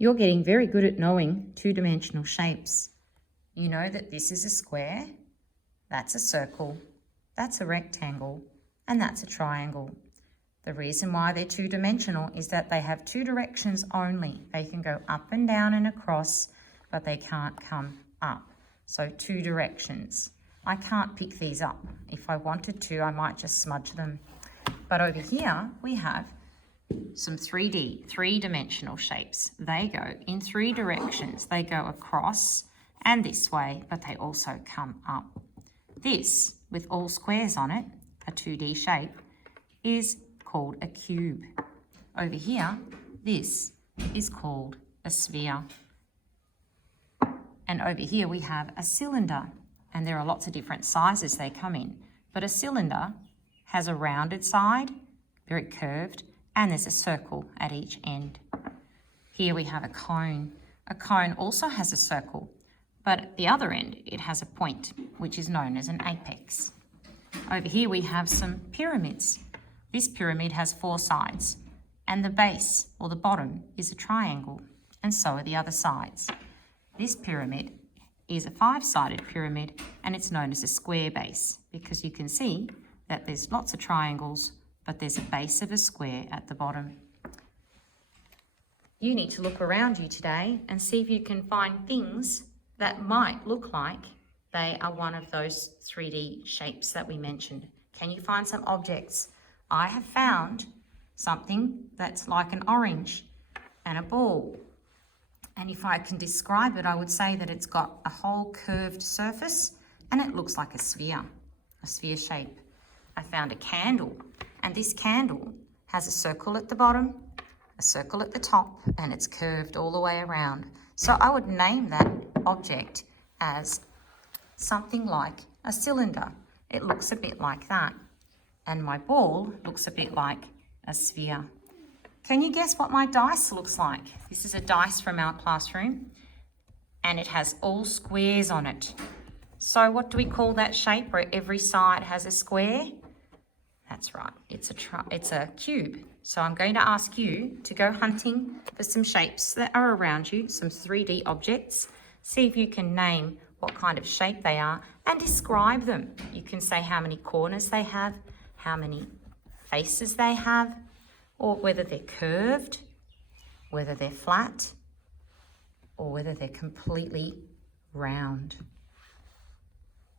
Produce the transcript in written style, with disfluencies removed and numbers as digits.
You're getting very good at knowing two-dimensional shapes. You know that this is a square, that's a circle, that's a rectangle, and that's a triangle. The reason why they're two-dimensional is that they have two directions only. They can go up and down and across, but they can't come up. So two directions. I can't pick these up. If I wanted to, I might just smudge them. But over here, we have some 3D, three-dimensional shapes. They go in three directions. They go across and this way, but they also come up. This, with all squares on it, a 2D shape, is called a cube. Over here, this is called a sphere. And over here we have a cylinder, and there are lots of different sizes they come in. But a cylinder has a rounded side, very curved, and there's a circle at each end. Here we have a cone. A cone also has a circle, but at the other end it has a point, which is known as an apex. Over here we have some pyramids. This pyramid has four sides, and the base, or the bottom, is a triangle, and so are the other sides. This pyramid is a five-sided pyramid, and it's known as a square base, because you can see that there's lots of triangles, but there's a base of a square at the bottom. You need to look around you today and see if you can find things that might look like they are one of those 3D shapes that we mentioned. Can you find some objects? I have found something that's like an orange and a ball. And if I can describe it, I would say that it's got a whole curved surface and it looks like a sphere shape. I found a candle, and this candle has a circle at the bottom, a circle at the top, and it's curved all the way around. So I would name that object as something like a cylinder. It looks a bit like that. And my ball looks a bit like a sphere. Can you guess what my dice looks like? This is a dice from our classroom, and it has all squares on it. So what do we call that shape where every side has a square? That's right, it's a cube. So I'm going to ask you to go hunting for some shapes that are around you, some 3D objects. See if you can name what kind of shape they are and describe them. You can say how many corners they have, how many faces they have, or whether they're curved, whether they're flat, or whether they're completely round.